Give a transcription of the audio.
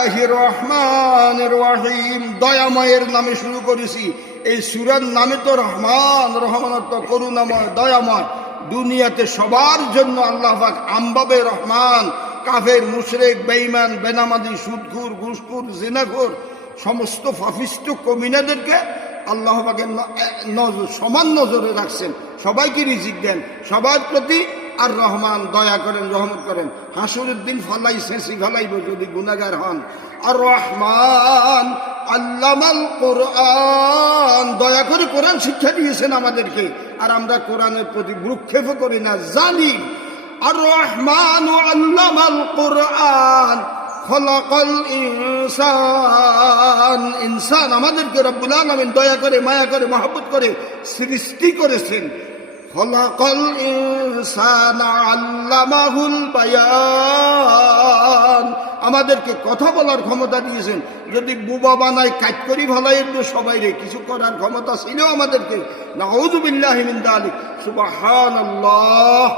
বিসমিল্লাহির রহমানির রহিম। দয়াময়ের নামে শুরু করেছি। এই সূরার নামে তো রহমান, রহমান অর্থ করুণাময়, দয়াময়। দুনিয়াতে সবার জন্য আল্লাহ পাক আমভাবে রহমান। কাফের, মুশরিক, বেঈমান, বেনামাজি, সুদখোর, ঘুষখোর, জিনাখোর সমস্ত পাপিষ্ঠ কমিনাদেরকে আল্লাহ পাকের সমান নজরে রাখছেন। সবাইকে রিজিক দেন, সবার প্রতি। আর রহমান দয়া করেন, রহমত করেন। হাসুরের দিন ফালাই শেষি ফেলাইব যদি গুনাহগার হন। আর রহমান আল্লামাল কোরআন, দয়া করে কোরআন শিক্ষা দিয়েছেন আমাদেরকে। আর আমরা কোরআনের প্রতি ভ্রুক্ষেপ করি না, জানি। আর রহমান আল্লামাল কোরআন খলাকাল ইনসান, ইনসান আমাদেরকে রব্বুল আলামিন দয়া করে, মায়া করে, মহব্বত করে সৃষ্টি করেছেন। খলাকাল ইনসান আল্লামাহুল বায়ান, আমাদেরকে কথা বলার ক্ষমতা দিয়েছেন। যদি বুবা বানায় কাজ করি ভালাই তো সবাই রে, কিছু করার ক্ষমতা ছিল আমাদেরকে। নাউযু বিল্লাহি মিন যালিক। সুবহানাল্লাহ।